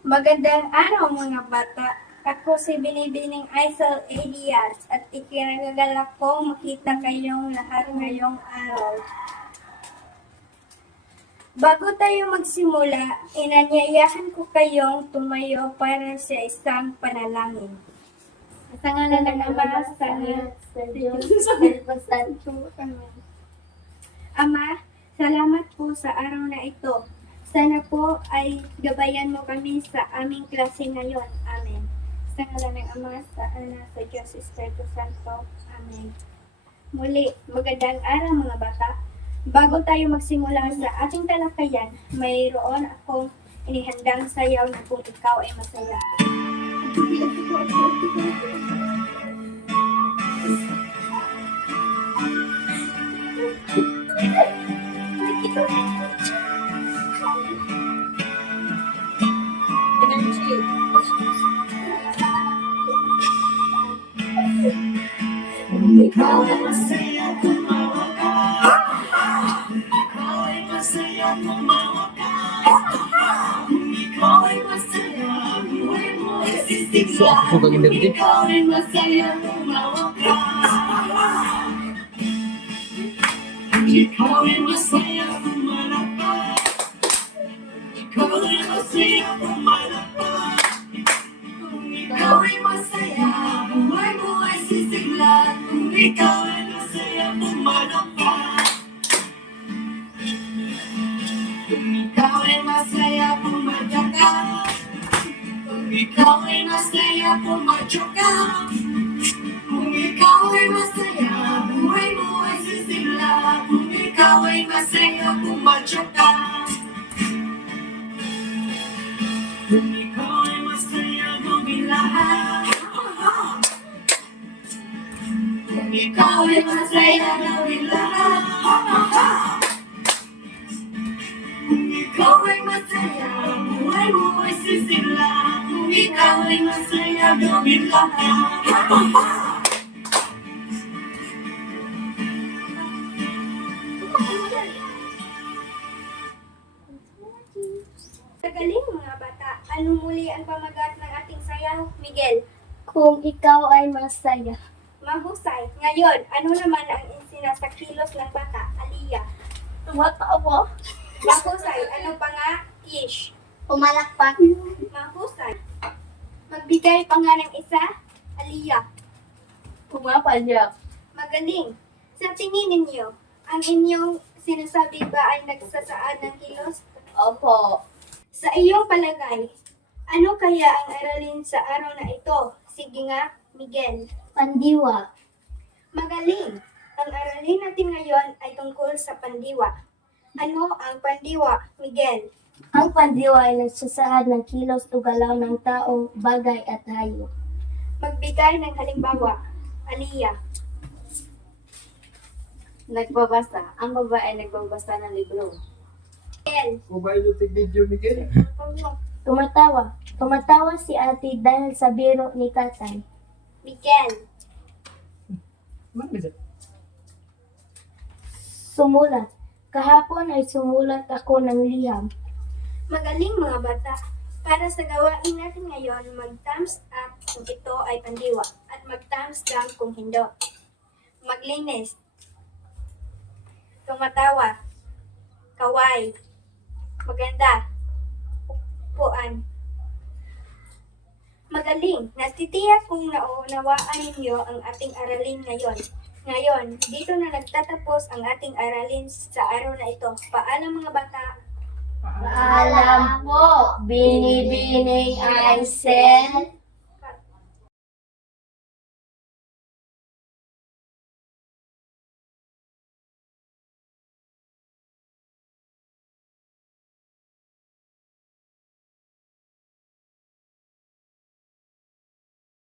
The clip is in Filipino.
Magandang araw mga bata. Ako si Binibining Aisel A. Diaz at ikinagagalak ko makita kayong lahat ngayong araw. Bago tayo magsimula, inanyayahan ko kayong tumayo para sa isang panalangin. Sa ngalan ng Ama, sa Anak, sa Diyos, Ama, salamat po sa araw na ito. Sana po ay gabayan mo kami sa aming klase ngayon. Amen. Sa ngalan ng Ama, sa Anak, sa Diyos, Espiritu Santo. Amen. Muli, magandang araw mga bata. Bago tayo magsimula sa ating talakayan, mayroon akong inihandang sayaw na kung ikaw ay masaya. Ikaw ay masaya tumawa ka. Ikaw ay masaya tumawa ka. Ikaw ay masaya, buhay mo ay sisigla. Ikaw ay masaya tumawa ka. Ikaw ay masaya tumawa ka. Ikaw ay masaya tumawa ka. Ikaw ay masaya, buhay mo ay sisigla. Ikaw ay masaya tumawa ka. Ikaw ay masaya pumadya ka. Ikaw ay masaya pumadya ka. Kung ikaw ay masaya, buhay mo ay sisigla. Kung ikaw ay masaya pumadya ka. Kung ikaw ay masaya gawin lahat. Kung ikaw ay masaya gawin lahat. Kung ikaw ay masaya, buhay mo ay sisigla. Kung ikaw ay masaya gawin lahat. Kagaling mga bata. Ano muli ang pamagat ng ating sayaw, Miguel? Kung ikaw ay masaya. Mahusay. Ngayon, ano naman ang sinasakilos ng bata, Aliyah? Tumatawa. Mahusay. Ano pa nga, Ish? Pumalakpak. Mahusay. Magbigay pa nga ng isa, Aliyah. Pumapalya. Magaling. Sa tingin ninyo, ang inyong sinasabi ba ay nagsasaad ng kilos? Opo. Sa iyong palagay, ano kaya ang aralin sa araw na ito? Sige nga, Miguel. Pandiwa. Magaling! Ang aralin natin ngayon ay tungkol sa pandiwa. Ano ang pandiwa, Miguel? Ang pandiwa ay nagsasaad ng kilos o galaw ng tao, bagay at hayop. Magbigay ng halimbawa, Aliyah. Nagbabasa. Ang babae ay nagbabasa ng libro. Miguel. Mobile yung video, Miguel. Tumatawa. Tumatawa si ate dahil sa biro ni tatay. Miguel. Sumulat. Kahapon ay sumulat ako ng liham. Magaling mga bata. Para sa gawain natin ngayon, mag-thumbs up kung ito ay pandiwa at mag-thumbs down kung hindi. Maglinis. Tumatawa. Kaway. Maganda. Upuan. Magaling. Natitiyak kung naunawaan ninyo ang ating aralin ngayon. Ngayon, dito na nagtatapos ang ating aralin sa araw na ito. Paalam mga bata. Paalam po, Binibining Aisel.